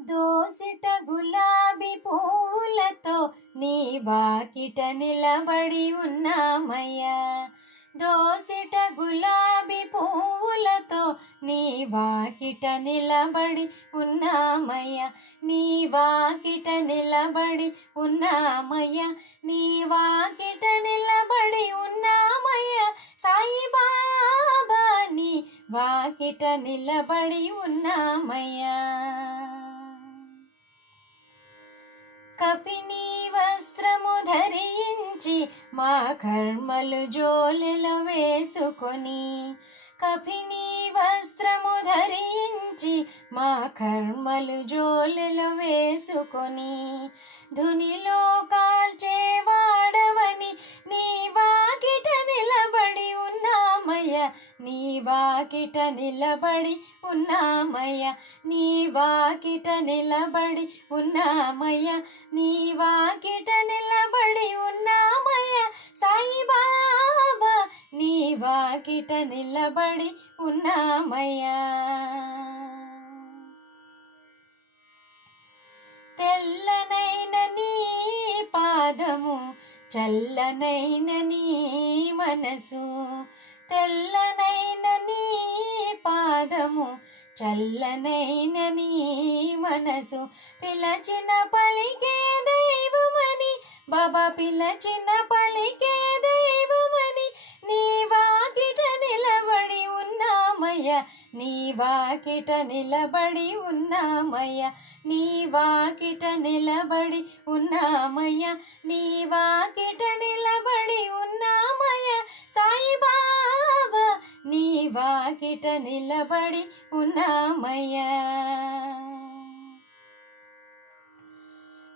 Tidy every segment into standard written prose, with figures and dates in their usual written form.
దోసిట గులాబీ పూలతో నీ వాకిట నిలబడి ఉన్నామయ్యా. దోసిట గులాబీ పూలతో నీ వాకిట నిలబడి ఉన్నామయ్యా. నీ వాకిట నిలబడి ఉన్నామయ్యా. నీ వాకిట నిలబడి ఉన్నామయ్యా. సాయిబాబా నీ వాకిట నిలబడి ఉన్నామయ్యా. కపిని వస్త్రము ధరించి మా కర్మలు జోలెలో వేసుకొని, కపిని వస్త్రము ధరించి మా కర్మలు జోలెలో వేసుకొని, ధునిలో కాల్చేవాడవని నీ వాకిట నిలబడి ఉన్నామయ్యా. నీ వాకిట నిలబడి ఉన్నామయ్యా. నీ వాకిట నిలబడి ఉన్నామయ్యా. నీ వాకిట నిలబడి ఉన్నామయ్యా. సాయిబాబా నీ వాకిట నిలబడి ఉన్నామయ్యా. తెల్లనైన నీ పాదము, చల్లనైన నీ మనసు, తెల్లనైన నీ పాదము, చల్లనైన నీ మనసు, పిలచిన పలికే దైవమని బాబా, పిలచిన పలికే దైవమని నీ వాకిట నిలబడి ఉన్నామయ్యా. నీ వాకిట నిలబడి ఉన్నామయ్యా. నీ వాకిట నిలబడి ఉన్నామయ్యా. నీ వాకిట నిలబడి ఉన్నామయ్యా. సాయిబాబా నీ వాకిట నిలబడి ఉన్నామయ్యా.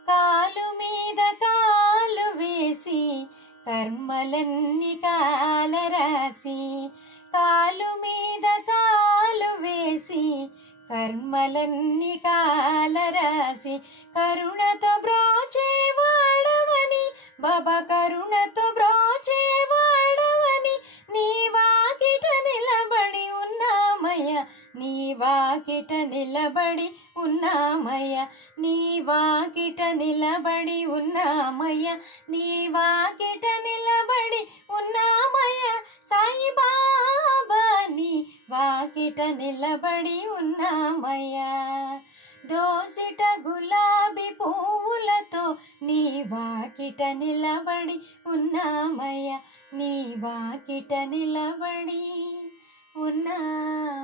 కాలు మీద కాలు వేసి కర్మలన్నీ కాలరాసి, కాలు మీద కాలు వేసి కర్మలన్నీ కాలరాసి, కరుణతో బ్రోచేవాడవని బాబా, కరుణతో బ్రోచేవాడవని నీ వాకిట నిలబడి ఉన్నామయ్యా. నీ వాకిట నిలబడి ఉన్నామయ్యా. నీ వాకిట నిలబడి ఉన్నామయ్యా. నీ వాకిట నిలబడి ఉన్నామయ్యా. సాయిబాబా నీ వాకిట నిలబడి ఉన్నామయ్యా. దోసిట గులాబీ పువ్వులతో నీ వాకిట నిలబడి ఉన్నామయ్యా. నీ వాకిట నిలబడి ఉన్నా